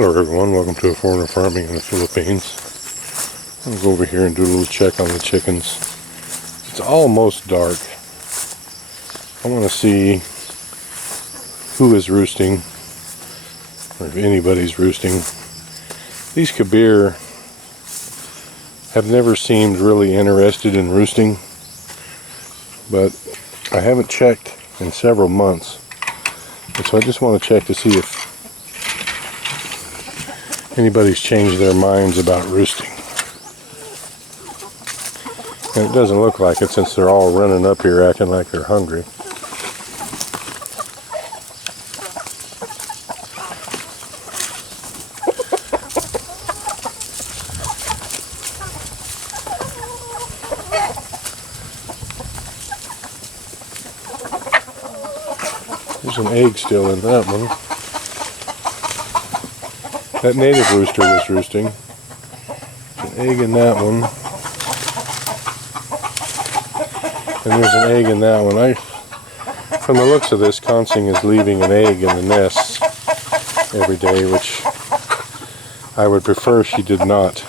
Hello everyone, welcome to A Foreigner Farming in the Philippines. I'll go over here and do a little check on the chickens. It's almost dark. I want to see who is roosting, or if anybody's roosting. These Kabir have never seemed really interested in roosting, but I haven't checked in several months. And so I just want to check to see if anybody's changed their minds about roosting. And it doesn't look like it since they're all running up here acting like they're hungry. There's an egg still in that one. That native rooster was roosting. There's an egg in that one. And there's an egg in that one. From the looks of this, Consing is leaving an egg in the nests every day, which I would prefer she did not.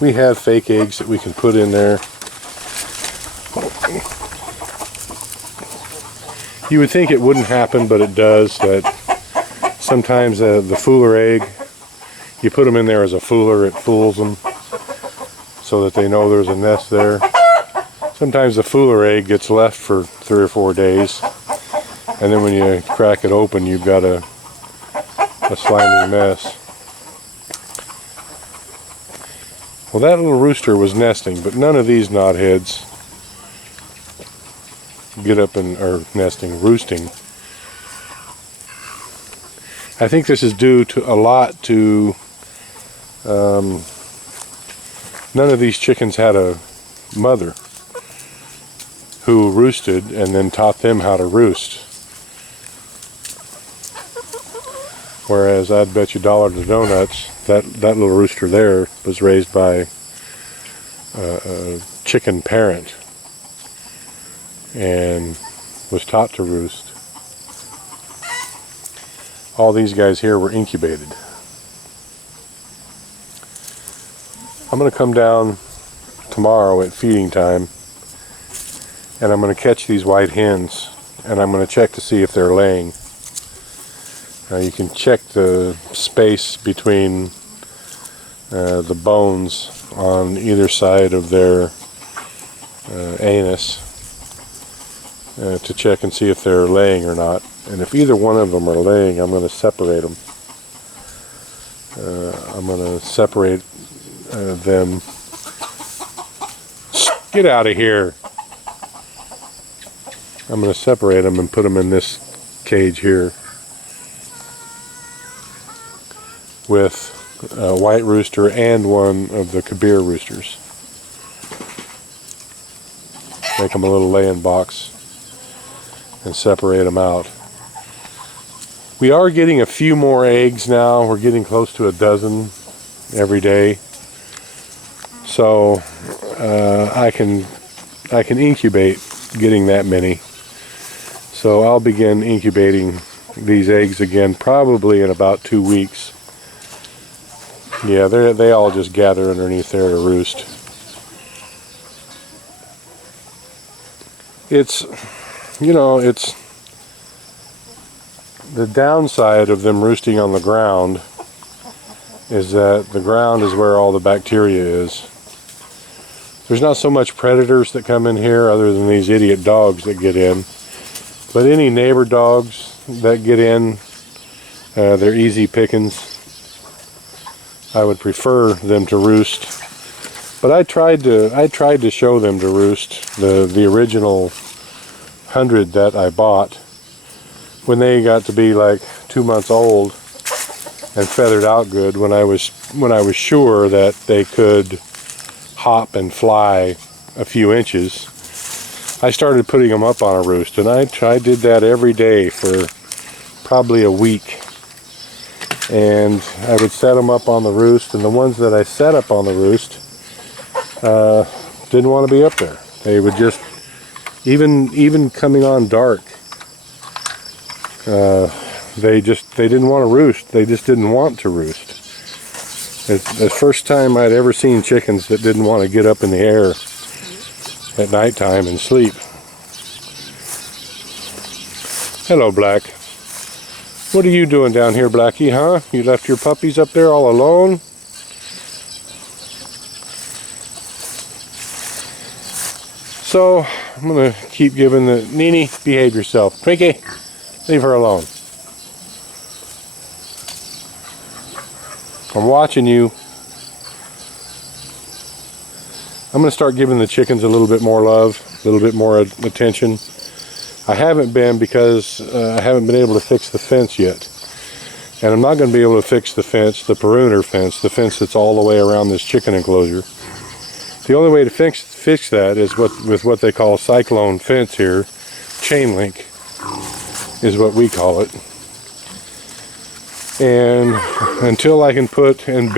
We have fake eggs that we can put in there. You would think it wouldn't happen, but it does. That sometimes the fooler egg, you put them in there as a fooler, it fools them so that they know there's a nest there. Sometimes the fooler egg gets left for 3 or 4 days, and then when you crack it open, you've got a slimy mess. Well, that little rooster was nesting, but none of these knotheads get up and are roosting. I think this is due to a lot to none of these chickens had a mother who roosted and then taught them how to roost. Whereas I'd bet you $1 to donuts that little rooster there was raised by a chicken parent and was taught to roost. All these guys here were incubated. I'm going to come down tomorrow at feeding time, and I'm going to catch these white hens, and I'm going to check to see if they're laying. You can check the space between the bones on either side of their anus to check and see if they're laying or not. And if either one of them are laying, I'm going to separate them. I'm going to separate them. Get out of here! I'm going to separate them and put them in this cage here with a white rooster and one of the Kabir roosters. Make them a little laying box and separate them out. We are getting a few more eggs now. We're getting close to a dozen every day. So I can incubate getting that many. So I'll begin incubating these eggs again probably in about 2 weeks. Yeah, they all just gather underneath there to roost. It's the downside of them roosting on the ground is that the ground is where all the bacteria is. There's not so much predators that come in here other than these idiot dogs that get in. But any neighbor dogs that get in, they're easy pickings. I would prefer them to roost. But I tried to show them to roost the original 100 that I bought when they got to be like 2 months old and feathered out good, when I was sure that they could hop and fly a few inches. I started putting them up on a roost, and I did that every day for probably a week. And I would set them up on the roost, and the ones that I set up on the roost didn't want to be up there. They would just, even coming on dark, they didn't want to roost. They just didn't want to roost. It's the first time I'd ever seen chickens that didn't want to get up in the air at nighttime and sleep. Hello, Black. What are you doing down here, Blackie, huh? You left your puppies up there all alone? So, I'm going to keep giving the... Nini, behave yourself. Twinkie, leave her alone. I'm watching you. I'm going to start giving the chickens a little bit more love, a little bit more attention. I haven't been because I haven't been able to fix the fence yet. And I'm not going to be able to fix the fence, the perimeter fence, the fence that's all the way around this chicken enclosure. The only way to fix that is with what they call cyclone fence here. Chain link is what we call it. And until I can put chain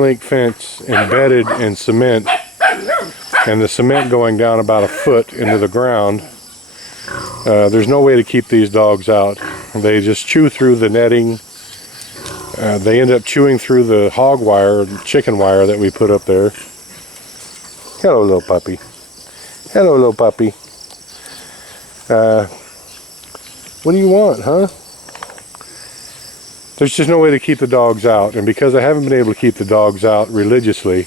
link fence embedded in cement, and the cement going down about a foot into the ground, there's no way to keep these dogs out. They just chew through the netting. They end up chewing through the hog wire, chicken wire that we put up there. Hello, little puppy. Hello, little puppy. What do you want, huh? There's just no way to keep the dogs out, and because I haven't been able to keep the dogs out religiously,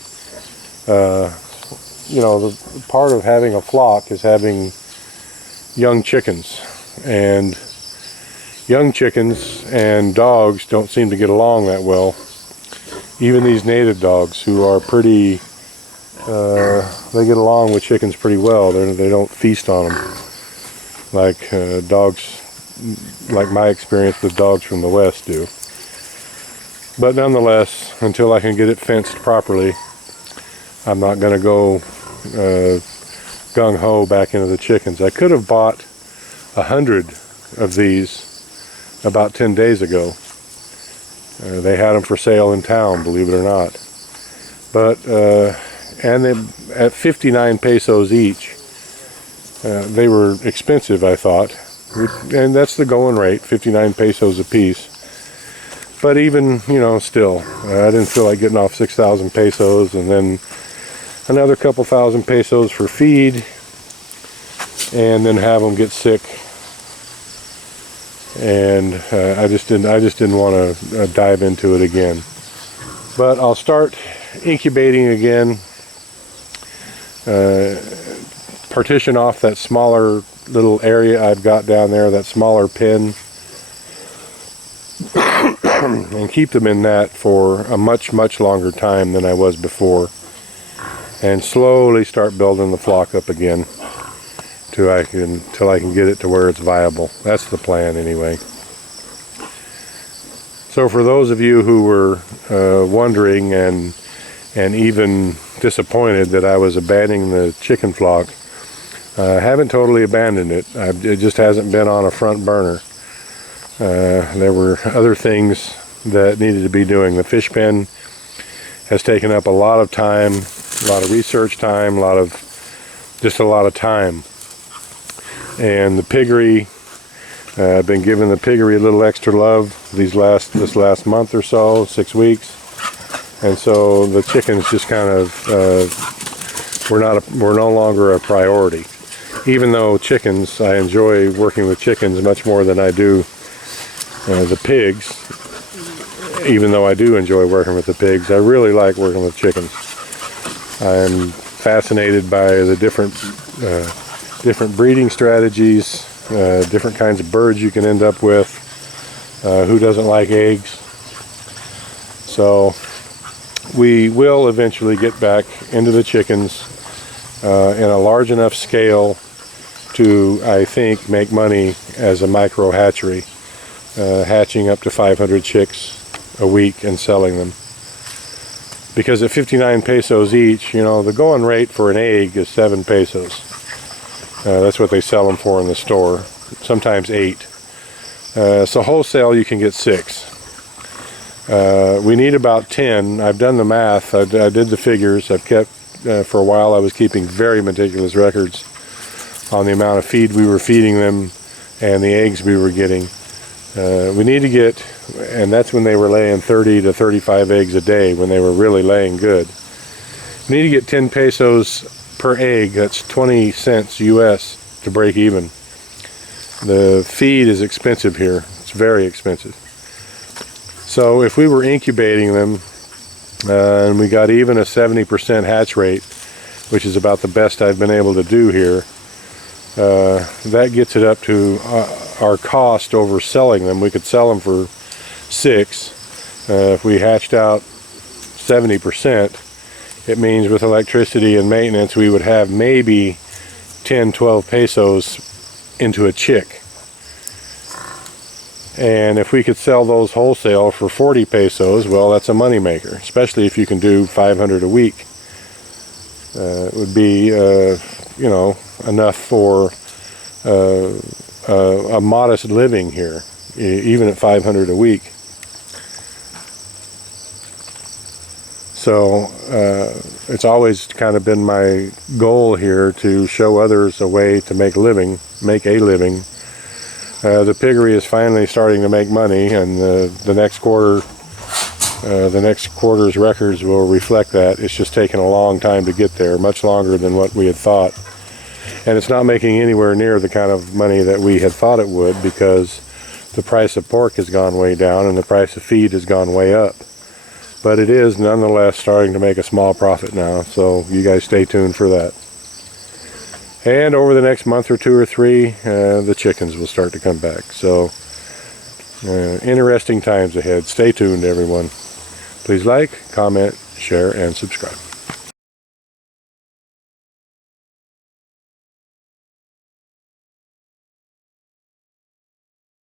you know, the part of having a flock is having young chickens, and young chickens and dogs don't seem to get along that well. Even these native dogs, who are pretty, they get along with chickens pretty well. They don't feast on them like dogs, like my experience with dogs from the West do. But nonetheless, until I can get it fenced properly, I'm not going to go gung-ho back into the chickens. I could have bought 100 of these about 10 days ago. They had them for sale in town, believe it or not. But, and they, at 59 pesos each, they were expensive, I thought. And that's the going rate, 59 pesos a piece. But even, you know, still, I didn't feel like getting off 6,000 pesos and then another couple thousand pesos for feed, and then have them get sick. And I just didn't want to dive into it again. But I'll start incubating again. Partition off that smaller little area I've got down there, that smaller pen, and keep them in that for a much longer time than I was before, and slowly start building the flock up again till I can get it to where it's viable. That's the plan anyway. So for those of you who were wondering and even disappointed that I was abandoning the chicken flock, I haven't totally abandoned it. It just hasn't been on a front burner. There were other things that needed to be doing. The fish pen has taken up a lot of time, a lot of research time, a lot of time. And the piggery, I've been giving the piggery a little extra love this last month or so, 6 weeks. And so the chickens just kind of, we're no longer a priority. Even though chickens, I enjoy working with chickens much more than I do the pigs. Even though I do enjoy working with the pigs, I really like working with chickens. I'm fascinated by the different breeding strategies, different kinds of birds you can end up with. Who doesn't like eggs? So we will eventually get back into the chickens in a large enough scale to, I think, make money as a micro hatchery, hatching up to 500 chicks a week and selling them. Because at 59 pesos each, you know, the going rate for an egg is 7 pesos. That's what they sell them for in the store, sometimes 8. So wholesale you can get 6. We need about 10. I've done the math. I did the figures. I've kept, for a while I was keeping very meticulous records on the amount of feed we were feeding them and the eggs we were getting. We need to get, and that's when they were laying 30 to 35 eggs a day, when they were really laying good. We need to get 10 pesos per egg. That's 20 cents US to break even. The feed is expensive here. It's very expensive. So if we were incubating them and we got even a 70% hatch rate, which is about the best I've been able to do here, that gets it up to our cost over selling them. We could sell them for 6. If we hatched out 70%, it means with electricity and maintenance we would have maybe 10-12 pesos into a chick. And if we could sell those wholesale for 40 pesos, well, that's a money maker, especially if you can do 500 a week. It would be you know, enough for a modest living here, even at 500 a week. So it's always kind of been my goal here to show others a way to make a living. The piggery is finally starting to make money, and the next quarter's records will reflect that. It's just taken a long time to get there, much longer than what we had thought. And it's not making anywhere near the kind of money that we had thought it would, because the price of pork has gone way down and the price of feed has gone way up. But it is nonetheless starting to make a small profit now, so you guys stay tuned for that. And over the next month or 2 or 3, the chickens will start to come back. So interesting times ahead. Stay tuned, everyone. Please like, comment, share, and subscribe.